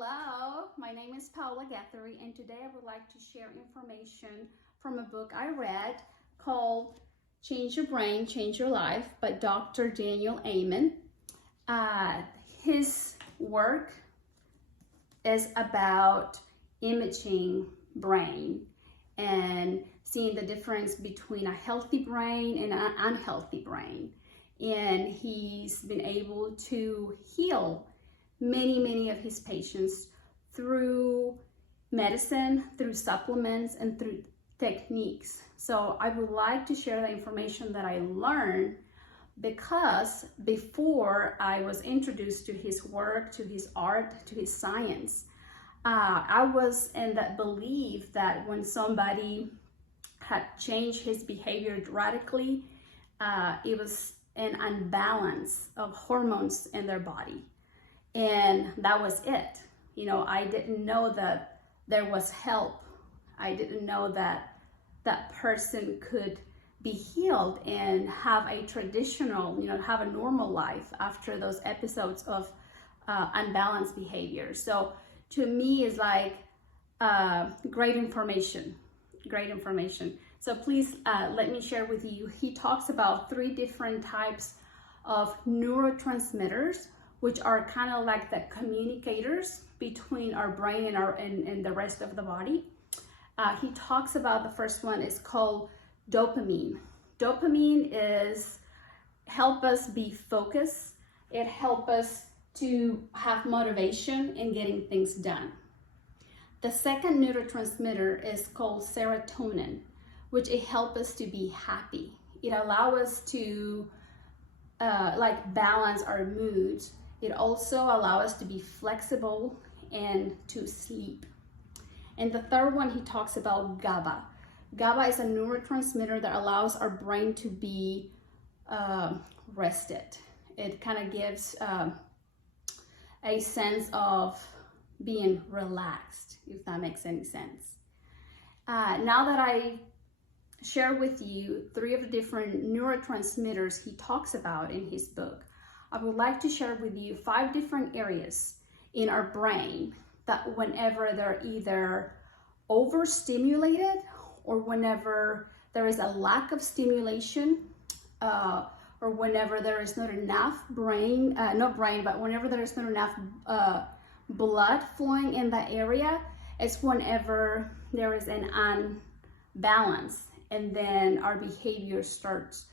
Hello, my name is Paula Guthrie, and today I would like to share information from a book I read called Change Your Brain, Change Your Life by Dr. Daniel Amen. His work is about imaging brain and seeing the difference between a healthy brain and an unhealthy brain. And he's been able to heal many of his patients through medicine, through supplements, and through techniques. So I would like to share the information that I learned, because before I was introduced to his work, to his art, to his science, I was in that belief that when somebody had changed his behavior radically, it was an imbalance of hormones in their body. And that was it. You know, I didn't know that there was help. I didn't know that that person could be healed and have a traditional, have a normal life after those episodes of unbalanced behavior. So to me, it's like great information. So please let me share with you. He talks about 3 different types of neurotransmitters, which are kind of like the communicators between our brain and the rest of the body. He talks about the first one is called dopamine. Dopamine is help us be focused. It helps us to have motivation in getting things done. The second neurotransmitter is called serotonin, which it helps us to be happy. It allows us to balance our moods. It also allows us to be flexible and to sleep. And the third one, he talks about GABA. GABA is a neurotransmitter that allows our brain to be rested. It kind of gives a sense of being relaxed, if that makes any sense. Now that I share with you 3 of the different neurotransmitters he talks about in his book, I would like to share with you 5 different areas in our brain that whenever they're either overstimulated or whenever there is a lack of stimulation, or whenever there is not enough whenever there is not enough blood flowing in that area, it's whenever there is an unbalance, and then our behavior starts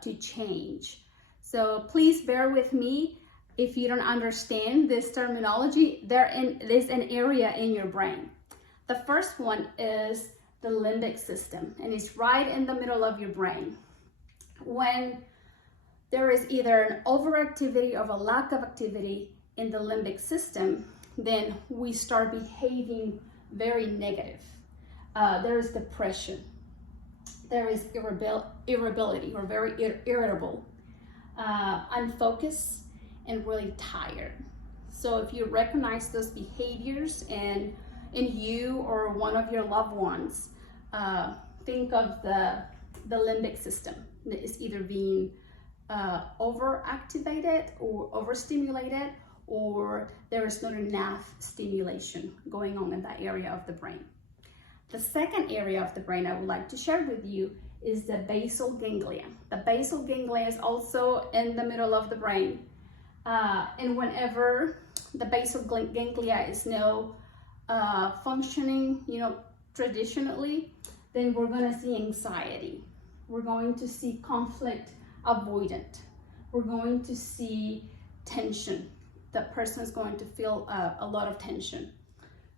to change. So please bear with me if you don't understand this terminology. There's an area in your brain. The first one is the limbic system, and it's right in the middle of your brain. When there is either an overactivity or a lack of activity in the limbic system, then we start behaving very negative. There is depression. There is irritability. We're very irritable. Unfocused, and really tired. So if you recognize those behaviors in you or one of your loved ones, think of the limbic system that is either being overactivated or overstimulated, or there is not enough stimulation going on in that area of the brain. The second area of the brain I would like to share with you is the basal ganglia. The basal ganglia is also in the middle of the brain. And whenever the basal ganglia is no functioning, traditionally, then we're going to see anxiety. We're going to see conflict avoidant. We're going to see tension. The person is going to feel a lot of tension.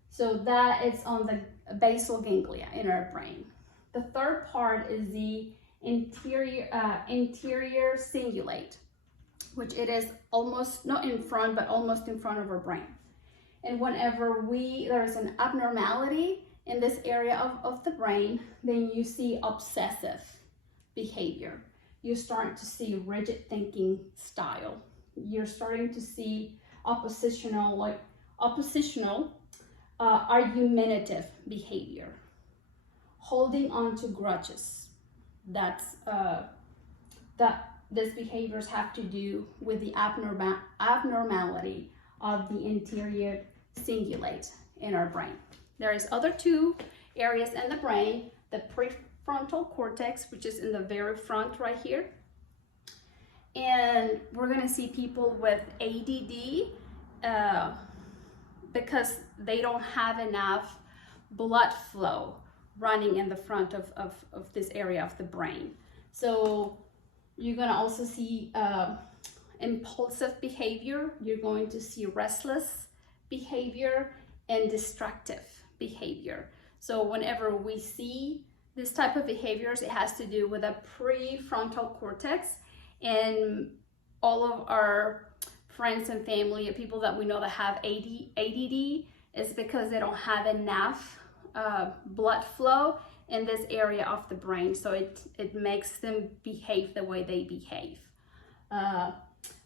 So that is on the basal ganglia in our brain. The third part is the interior cingulate, which it is almost not in front, but almost in front of our brain. And whenever there is an abnormality in this area of the brain, then you see obsessive behavior. You're starting to see rigid thinking style. You're starting to see oppositional, argumentative behavior. Holding on to grudges. These behaviors have to do with the abnormality of the interior singulate in our brain. There is other two areas in the brain, the prefrontal cortex, which is in the very front right here. And we're gonna see people with ADD because they don't have enough blood flow running in the front of this area of the brain. So you're gonna also see impulsive behavior, you're going to see restless behavior and destructive behavior. So whenever we see this type of behaviors, it has to do with a prefrontal cortex, and all of our friends and family, people that we know that have ADD, is because they don't have enough blood flow in this area of the brain, so it makes them behave the way they behave.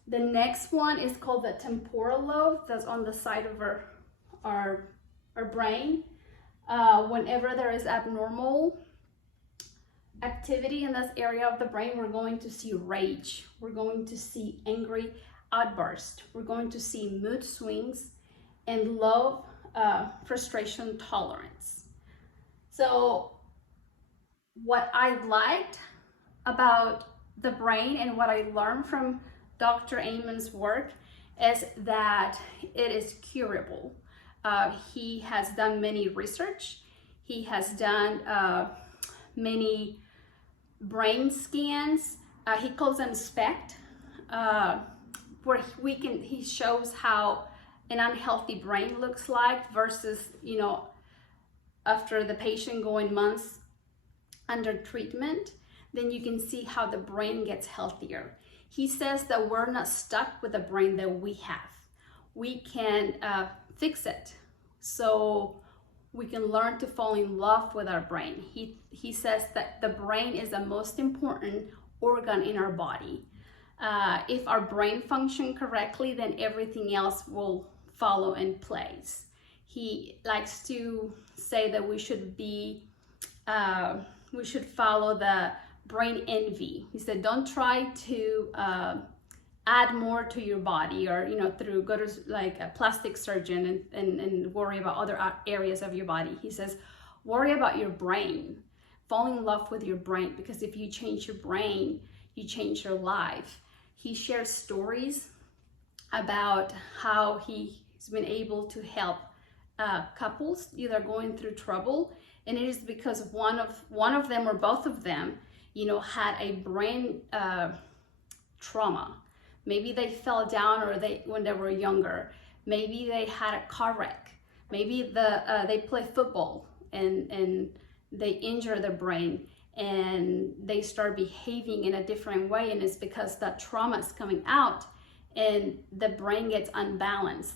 The next one is called the temporal lobe, that's on the side of our brain. Whenever there is abnormal activity in this area of the brain, we're going to see rage, we're going to see angry outbursts, we're going to see mood swings and low frustration tolerance. So what I liked about the brain and what I learned from Dr. Amen's work is that it is curable. He has done many research. He has done many brain scans. He calls them SPECT, where he shows how an unhealthy brain looks like versus, after the patient going months under treatment, then you can see how the brain gets healthier. He says that we're not stuck with the brain that we have. We can fix it, so we can learn to fall in love with our brain. He says that the brain is the most important organ in our body. If our brain functions correctly, then everything else will follow in place. He likes to say that we should follow the brain envy. He said, don't try to add more to your body, or go to like a plastic surgeon and worry about other areas of your body. He says, worry about your brain, fall in love with your brain, because if you change your brain, you change your life. He shares stories about how he's been able to help couples either going through trouble, and it is because one of them or both of them had a brain trauma. Maybe they fell down, or when they were younger, maybe they had a car wreck, maybe they play football and they injure their brain and they start behaving in a different way, and it's because that trauma is coming out and the brain gets unbalanced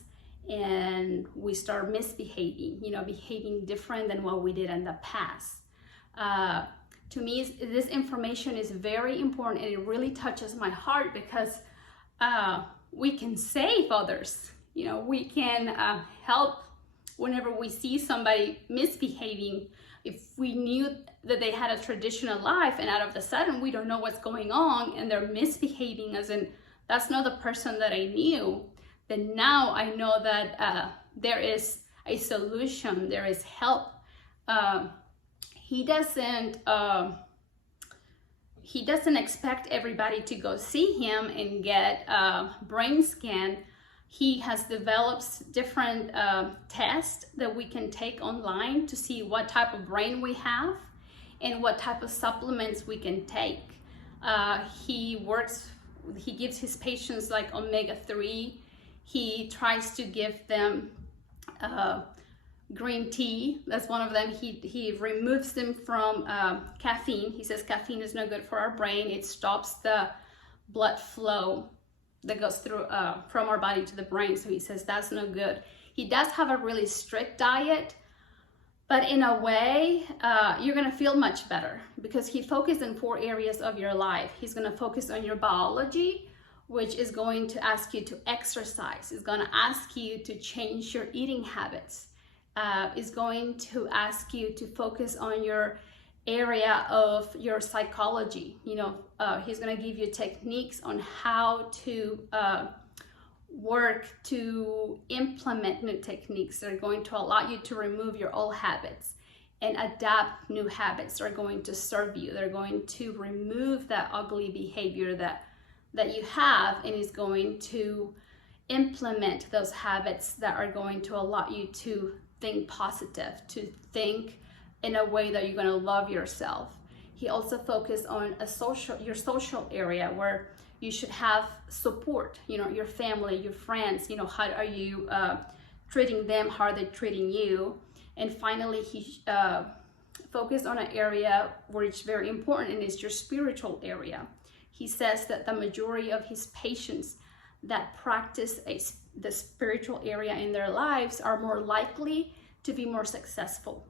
and we start misbehaving, behaving different than what we did in the past. To me, this information is very important, and it really touches my heart because we can save others. We can help whenever we see somebody misbehaving. If we knew that they had a traditional life and out of the sudden we don't know what's going on and they're misbehaving, as in that's not the person that I knew, then now I know that there is a solution, there is help. He doesn't expect everybody to go see him and get a brain scan. He has developed different tests that we can take online to see what type of brain we have and what type of supplements we can take. He gives his patients like omega-3. He tries to give them green tea. That's one of them. He removes them from caffeine. He says caffeine is no good for our brain. It stops the blood flow that goes through from our body to the brain. So he says that's no good. He does have a really strict diet, but in a way, you're gonna feel much better because he focused in 4 areas of your life. He's gonna focus on your biology, which is going to ask you to exercise. It's gonna ask you to change your eating habits. Is going to ask you to focus on your area of your psychology. He's going to give you techniques on how to work to implement new techniques that are going to allow you to remove your old habits and adapt new habits that are going to serve you. They're going to remove that ugly behavior that you have, and is going to implement those habits that are going to allow you to think positive, to think in a way that you're going to love yourself. He also focused on your social area, where you should have support, your family, your friends, how are you treating them, how are they treating you? And finally, he focused on an area where it's very important, and it's your spiritual area. He says that the majority of his patients that practice the spiritual area in their lives are more likely to be more successful.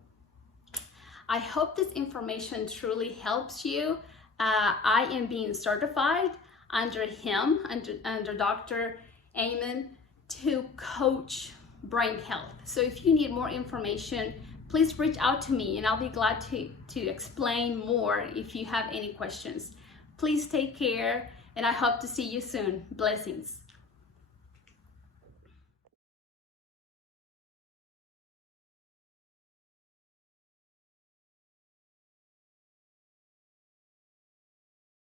I hope this information truly helps you. I am being certified under him, under Dr. Amen, to coach brain health. So if you need more information, please reach out to me, and I'll be glad to explain more if you have any questions. Please take care, and I hope to see you soon. Blessings.